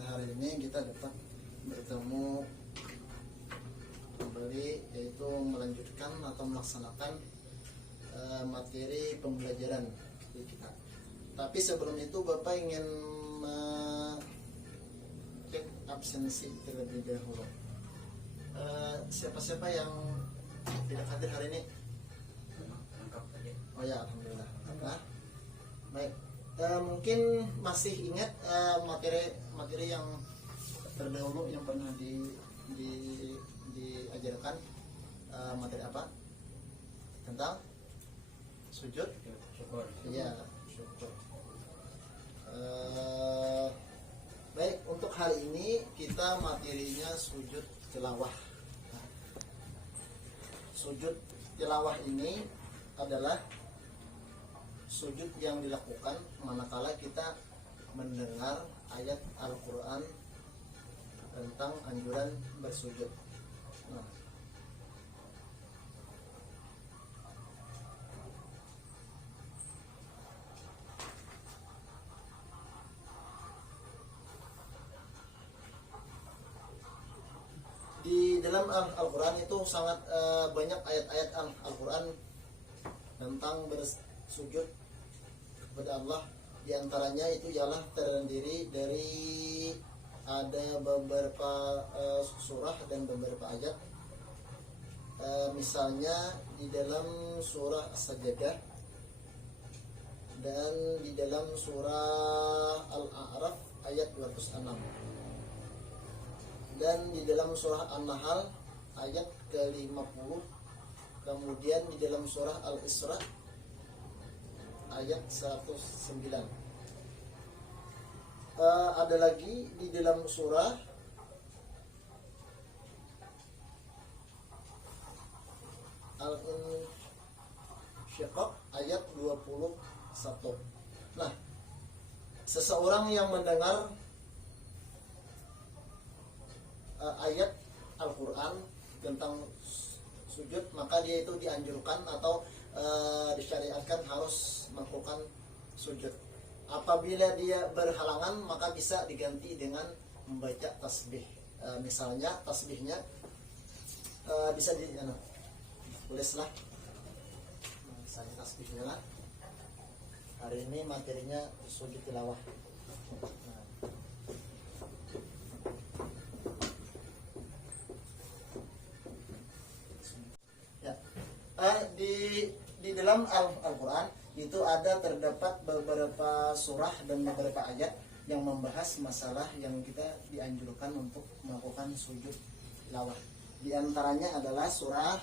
pada hari ini kita dapat bertemu kembali, yaitu melanjutkan atau melaksanakan materi pembelajaran di kita. Tapi sebelum itu Bapak ingin cek absensi terlebih dahulu. Siapa-siapa yang tidak hadir hari ini? Lengkap aja. Oh ya, alhamdulillah. Nah, baik. Mungkin masih ingat materi yang terdahulu yang pernah diajarkan, materi apa? Tentang sujud Syukur. iya, syukur. Baik, untuk hari ini kita materinya sujud tilawah. Nah, sujud tilawah ini adalah sujud yang dilakukan manakala kita mendengar ayat Al-Quran tentang anjuran bersujud. Nah, di dalam Al-Quran itu sangat banyak ayat-ayat Al-Quran tentang bersujud kepada Allah. Di antaranya itu ialah terdiri dari ada beberapa surah dan beberapa ayat. Misalnya di dalam surah As-Sajdah dan di dalam surah Al-A'raf ayat 206 dan di dalam surah An-Nahl ayat ke-50, kemudian di dalam surah Al-Isra ayat 109. Ada lagi di dalam surah Al-Insyiqaq ayat 21. Nah, seseorang yang mendengar ayat Al-Quran tentang sujud, maka dia itu dianjurkan atau disyariatkan harus melakukan sujud. Apabila dia berhalangan, maka bisa diganti dengan membaca tasbih. Misalnya tasbihnya bisa tulislah. Misalnya tasbihnya lah. Hari ini materinya sujud tilawah. Nah, di dalam Al-Quran itu ada terdapat beberapa surah dan beberapa ayat yang membahas masalah yang kita dianjurkan untuk melakukan sujud tilawah. Di antaranya adalah surah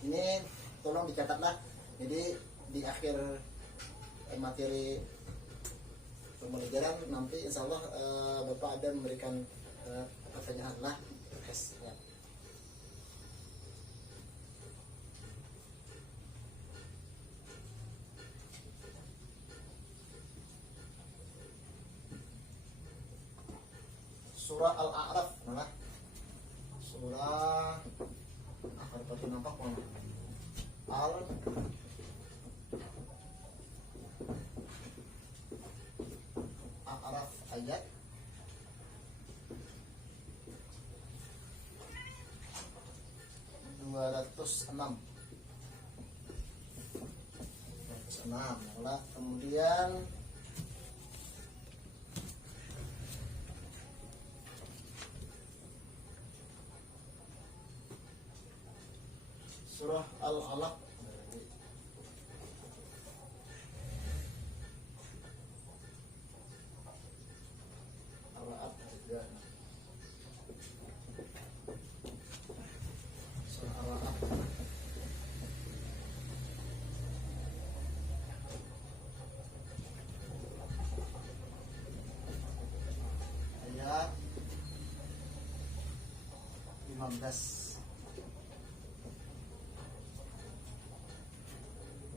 ini, tolong dicatatlah. Jadi di akhir materi pembelajaran nanti insya Allah Bapak ada memberikan pertanyaan lah. Ya. Surah Al-A'raf, nah, surah apa tadi nampak mana? Al-A'raf ayat 206. Kemudian surah Al-Alaq juga. Surah Al-Alaq ayat 15.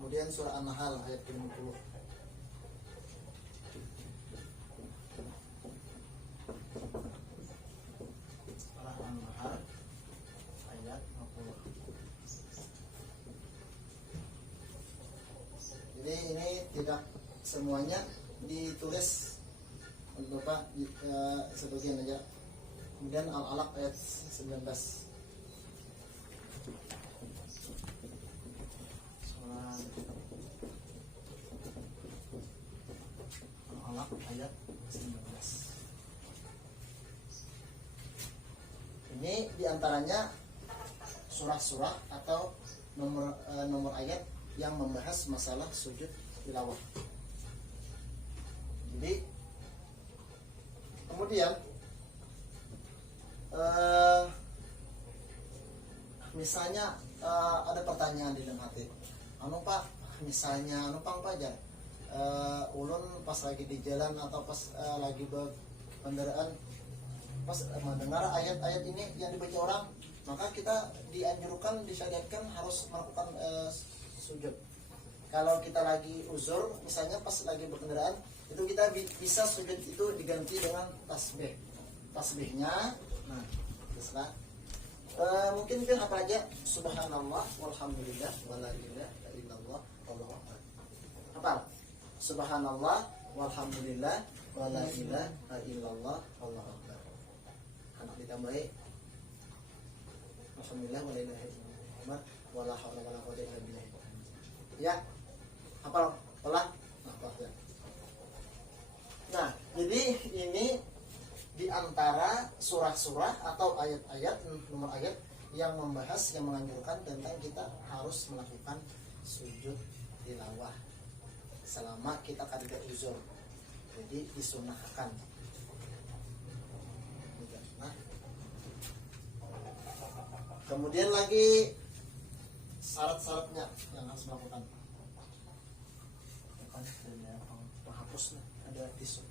Kemudian surah An-Nahl ayat ke-50. Surah An-Nahl ayat 50. Jadi ini tidak semuanya ditulis Bapak sebagian aja. Kemudian Al-Alaq ayat 19. Surah Al-Alaq ayat 19. Ini diantaranya surah-surah atau nomor ayat yang membahas masalah sujud tilawah. Jadi kemudian misalnya ada pertanyaan di dalam hati, anu Pak, misalnya anu Pang Pajar, ulun pas lagi di jalan atau pas lagi berkendaraan, pas mendengar ayat-ayat ini yang dibaca orang, maka kita dianjurkan, disyariatkan harus melakukan sujud. Kalau kita lagi uzur, misalnya pas lagi berkendaraan, itu kita bisa sujud itu diganti dengan tasbih. Tasbihnya, nah, terserah. Mungkin apa aja? Subhanallah, walhamdulillah, wala ilaha illallah, wallahu akbar. Apa? Subhanallah, walhamdulillah, wala ilaha illallah, wallahu akbar. Anak ditambahi alhamdulillah, wala ilaha illallah, wala haula wala quwwata illa billah. Ya, hafal, olah, ya. Nah, jadi ini diantara surah-surah atau ayat-ayat, nomor ayat yang membahas, yang menganjurkan tentang kita harus melakukan sujud tilawah selama kita kada uzur. Jadi disunahkan. Nah, kemudian lagi syarat-syaratnya yang harus melakukan. Ada penghapusnya, ada tisu.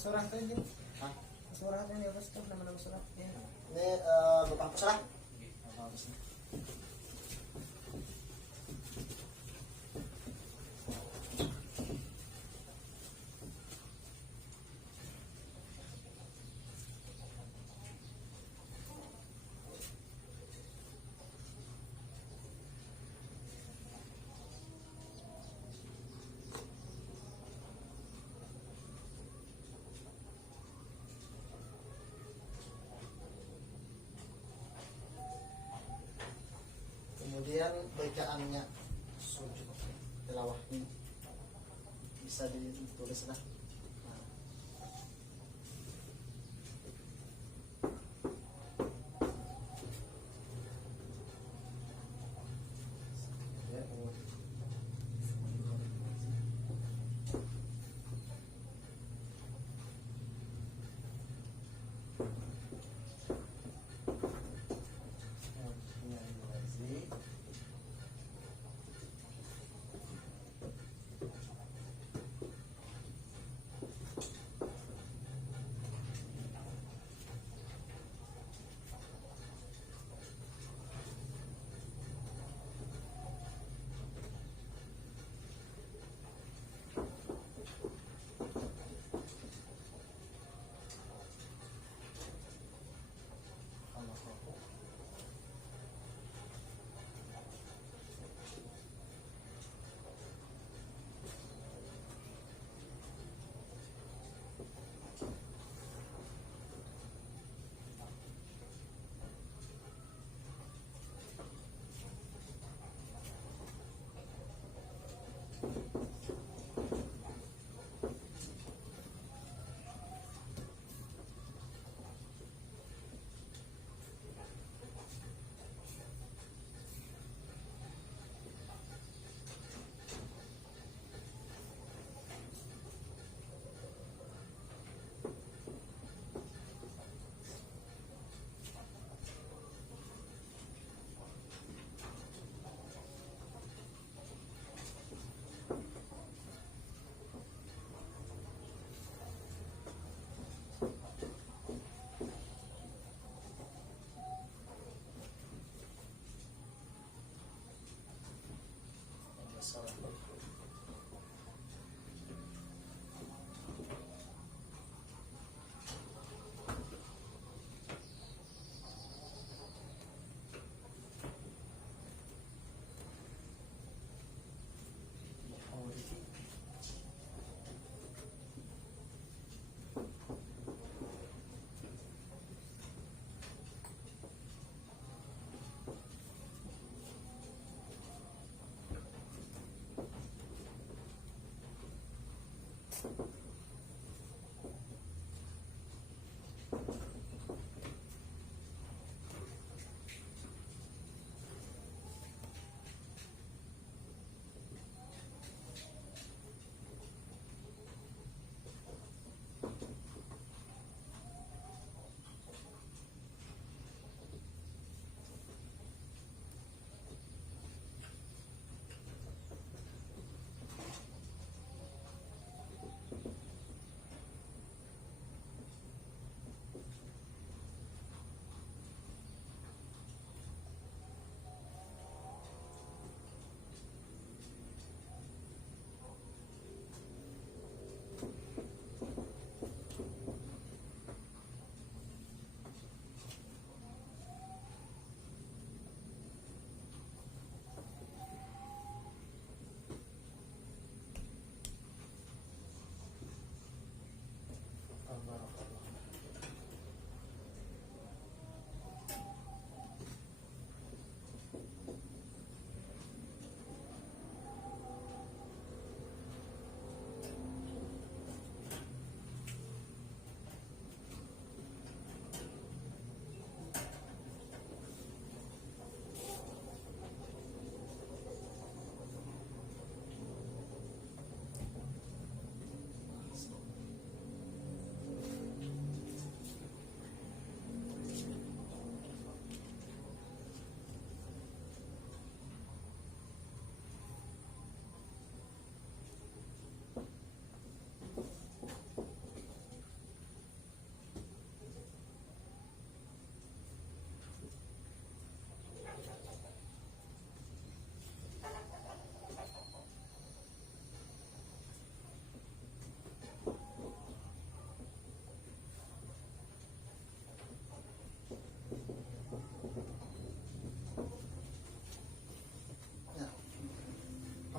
Surah tadi. Hah? Surah ini apa sih nama surahnya? Ini Bapak hapus lah. Bapak hapus. Kemudian bacaannya sujud tilawah ini bisa ditulis lah.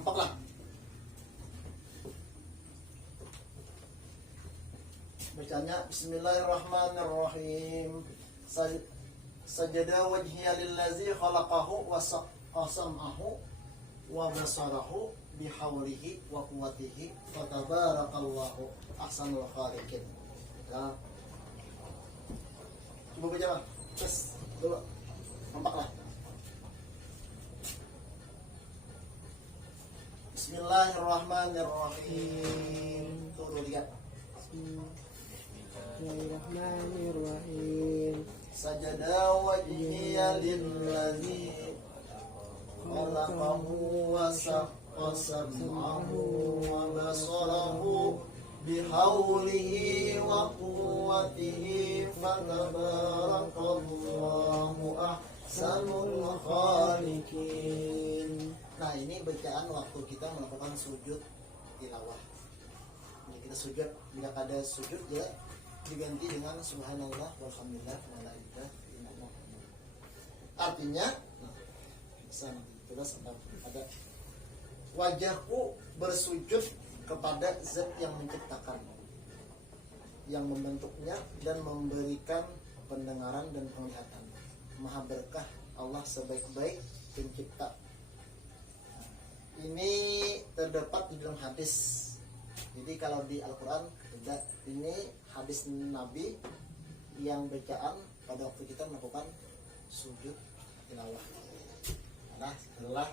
Nampaklah. Bacanya Bismillahirrahmanirrahim. Sajada wajhiya lillazi khalaqahu wa sam'ahu wa basarahu bihawlihi wa quwwatihi fatabarakallahu ahsanul khaliqin. Ya. Coba baca, Bang. Terus dulu. Nampaklah. Bismillahirrahmanirrahim. Turun lihat. Bismillahirrahmanirrahim. Sajada wajhiya lillazi khalaqahu wa sam'ahu wa basarahu bihaulihi wa quwwatihi fatabarakallahu ahsanul khaliqin. Nah, ini bacaan waktu kita melakukan sujud tilawah. Jadi kita sujud, bila ada sujud ya diganti dengan subhanallah walhamdulillah wala ilaha illallah. Artinya, nah, bisa terus ada wajahku bersujud kepada zat yang menciptakan, yang membentuknya dan memberikan pendengaran dan penglihatan. Maha berkah Allah sebaik-baik pencipta. Ini terdapat di dalam hadis. Jadi kalau di Al-Quran tidak, ini hadis Nabi yang bacaan pada waktu kita melakukan sujud tilawah. Nah, setelah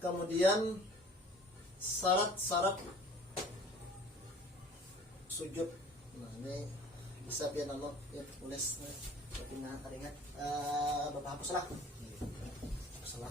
kemudian syarat-syarat sujud. Nah, ini bisa biar nano ya tulis tapi nah ingat Bapak hapuslah. Hapuslah.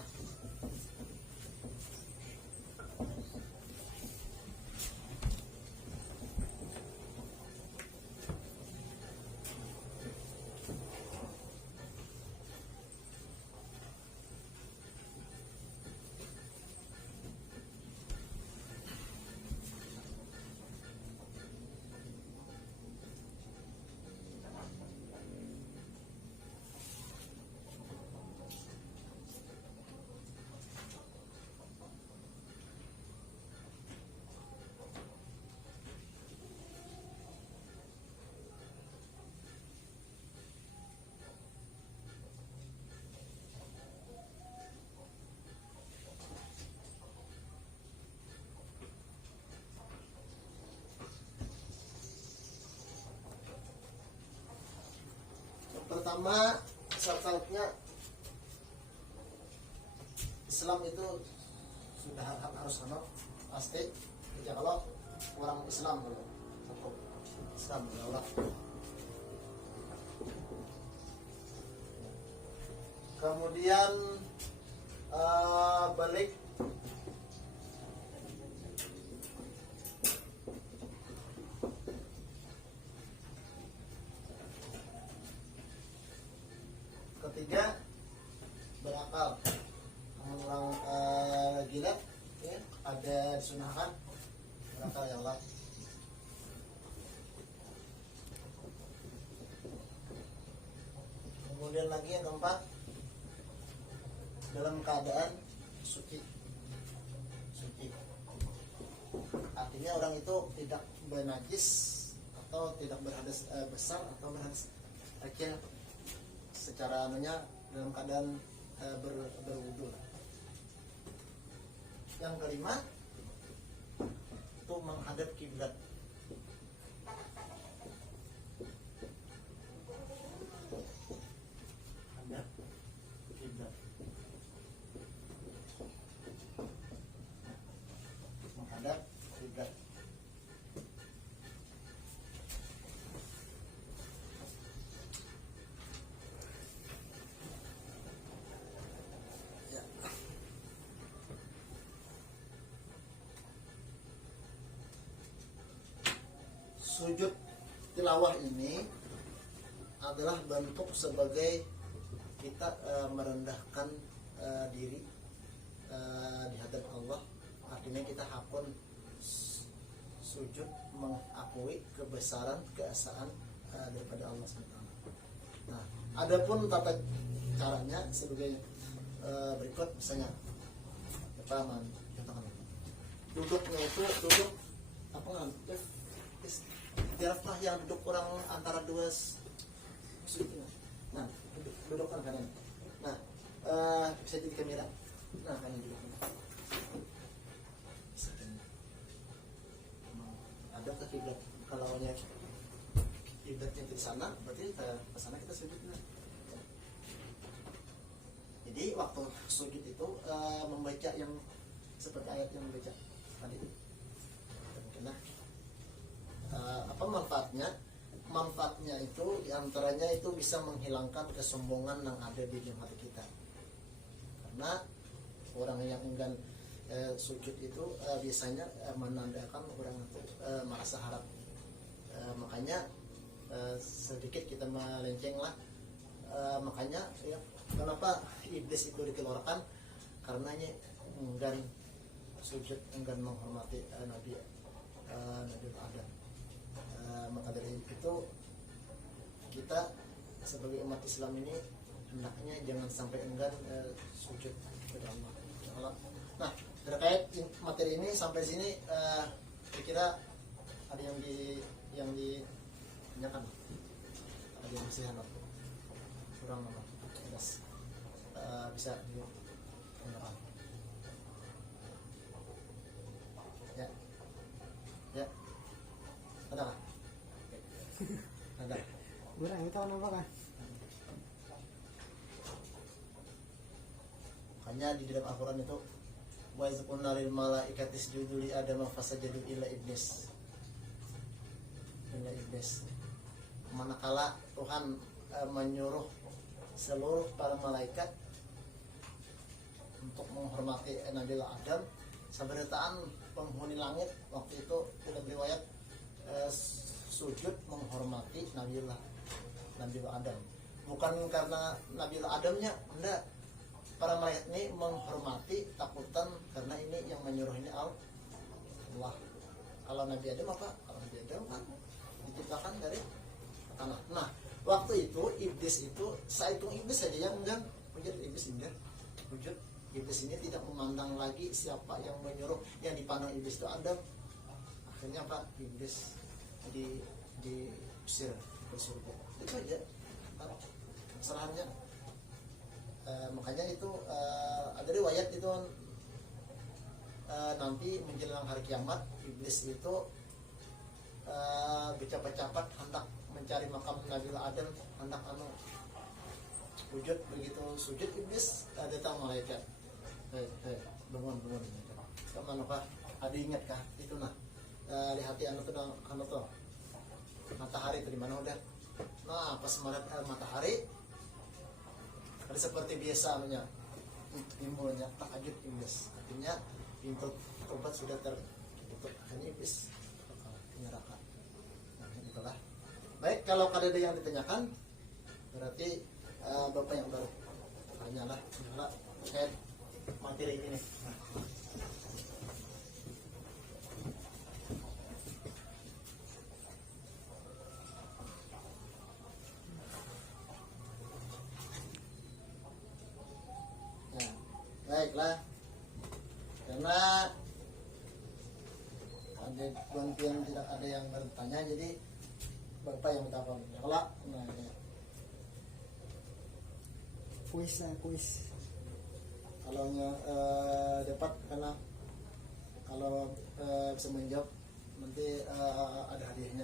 sama syarat-syaratnya Islam itu sudah harus sama pasti. Ya kalau orang Islam kalau cukup Islam ya Allah. Kemudian balik ketiga berakal. Orang gila ya, ada disunahkan berakal ya Allah. Kemudian lagi yang keempat, dalam keadaan suci. Artinya orang itu tidak bernajis atau tidak berhadas besar atau berhadas kecil, secara anunya dalam keadaan berwudu. Yang kelima itu menghadap kiblat. Hadap kiblat. Menghadap kiblat. Ya. Sujud tilawah ini adalah bentuk sebagai kita merendahkan diri di hadapan Allah. Artinya kita hakun sujud mengakui kebesaran keesaan daripada Allah SWT. Nah, adapun tata caranya sebagai berikut, misalnya pertama contohkan duduknya itu duduk apa kan? Biarlah yang duduk orang antara dua sudut. Nah, dudukkan kanan. Nah, bisa jadi kamera. Nah, kanan duduk. Ada ke kiblat. Kalau kiblatnya di sana, berarti ke sana kita sujudnya. Jadi waktu sujud itu membaca yang seperti ayat yang membaca tadi. Nah, apa manfaatnya? Manfaatnya itu diantaranya itu bisa menghilangkan kesombongan yang ada di dalam hati kita. Karena orang yang enggan sujud itu biasanya menandakan orang itu merasa harap. Makanya sedikit kita melenceng lah. Makanya ya, kenapa iblis itu dikeluarkan? Karenanya enggan sujud, enggan menghormati Nabi Adam. Maka dari itu kita sebagai umat Islam ini hendaknya jangan sampai enggan sujud kepada Allah. Nah, terkait materi ini sampai sini kira-kira ada yang ditanyakan, ada yang masih hangat kurang apa? Bisa ditanyakan. Ya, ada kah? Ada. Kurang itu apa kan? Makanya di dalam Al-Quran itu wa iz qulna lil malaikati isjudu li adama fasajadu illa iblis. Manakala Tuhan menyuruh seluruh para malaikat untuk menghormati Nabi Adam, sabarataan penghuni langit waktu itu tidak beriwayat sujud menghormati Nabi Adam. Bukan karena Nabi Adamnya, enggak. Para malaikat ini menghormati takutan karena ini yang menyuruh ini Allah. Kalau Nabi Adam apa? Kalau Nabi Adam kan diciptakan dari tanah. Nah, waktu itu iblis itu, saya hitung iblis saja yang enggak wujud iblis enggak wujud. Iblis ini tidak memandang lagi siapa yang menyuruh. Yang dipandang iblis itu Adam. Akhirnya apa? Iblis diusir ke surga. Itu aja kesalahannya. Makanya itu ada riwayat itu nanti menjelang hari kiamat iblis itu bercapat-capat hendak mencari makam Nabi Adam, hendak Sujud, begitu sujud iblis datang malaikat. Hei, bangun. Kemana kah? Ada ingat kah? Itu nah. Lihat anu tuh anu tuh. Matahari itu di mana udah? Nah, pas melihat matahari ada seperti biasa namanya. Timbulnya takjub iblis. Artinya pintu tobat sudah tertutup. Hanya iblis ke neraka. Nah, itulah. Baik, kalau ada yang ditanyakan berarti Bapak yang baru tanyalah terkait materi ini nih. Nah, baiklah, karena ada bantuan tidak ada yang bertanya, jadi Bapak yang minta kalau nah ya. Kuis. Kalau dapat karena kalau bisa menjawab nanti ada hadiahnya.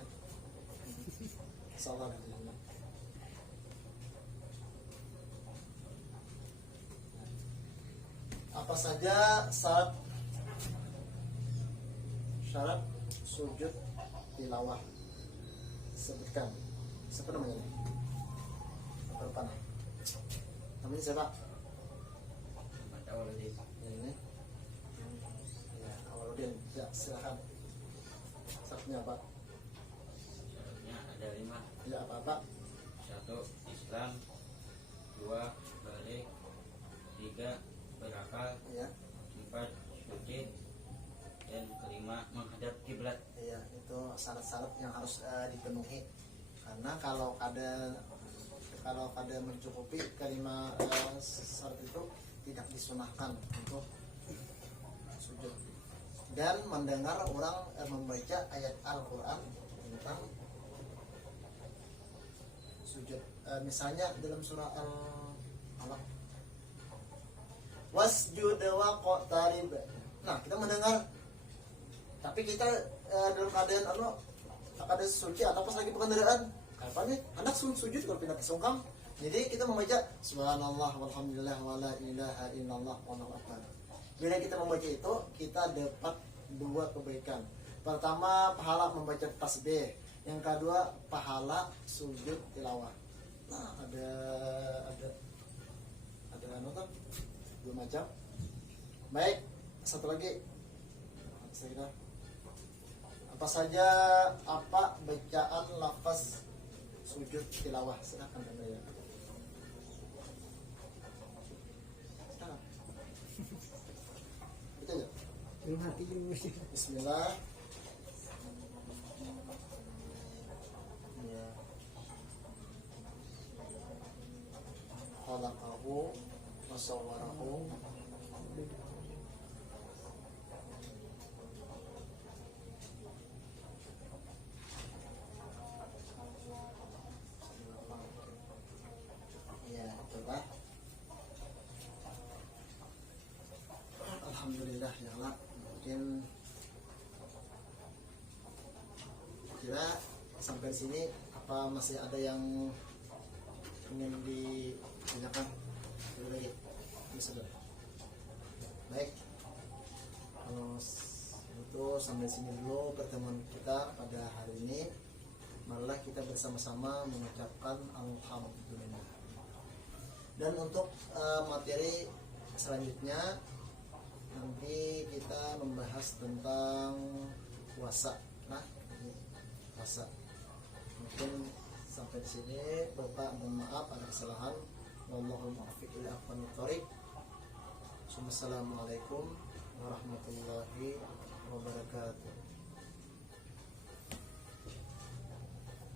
Insyaallah ada hadiahnya. Apa saja syarat sujud tilawah? Sebutkan. Siapa namanya? Berapa nih? Namanya siapa? Awaludin. Ini. Ya, Awaludin. Ya, silakan. Satunya apa? Syaratnya ada 5. Ya, apa-apa? 1. Islam. 2. Balik. 3. Berakal. Ya. 4. Suci. Dan kelima menghadap kiblat. Iya, itu syarat-syarat yang harus dipenuhi. Karena kalau ada mencukupi kelima syarat itu tidak disunahkan untuk sujud. Dan mendengar orang membaca ayat Al-Quran tentang sujud. Misalnya dalam surah Al-Alaq, wasjud waqtarib. Nah, kita mendengar, tapi kita dalam keadaan ada suci atau pas lagi pengendaraan, kapan nih anak sujud kalau pindah ke sungkam. Jadi kita membaca subhanallah walhamdulillah wala ilaha illallah wallahu akbar. Bila kita membaca itu, kita dapat 2 kebaikan. Pertama, pahala membaca tasbih. Yang kedua, pahala sujud tilawah. Nah, ada tuh 2 macam. Baik, satu lagi. Saya kira apa saja bacaan lafaz sujud tilawah? Silakan Anda ya. Silakan. Itu ya. Belum hati dulu. Bismillah. Ya. Khalaqahu wa sawwarahu. Ya, itulah. Alhamdulillah ya Allah. Mungkin kira sampai sini apa masih ada yang ingin ditanyakan lagi? Ya, sudah. Baik. Kalau itu sampai sini dulu pertemuan kita pada hari ini. Marilah kita bersama-sama mengucapkan alhamdulillah. Dan untuk materi selanjutnya nanti kita membahas tentang puasa. Nah, puasa. Mungkin sampai di sini. Bapak mohon maaf ada kesalahan. Wallahu muwaffiq ila aqwamit thoriq. Assalamualaikum warahmatullahi wabarakatuh.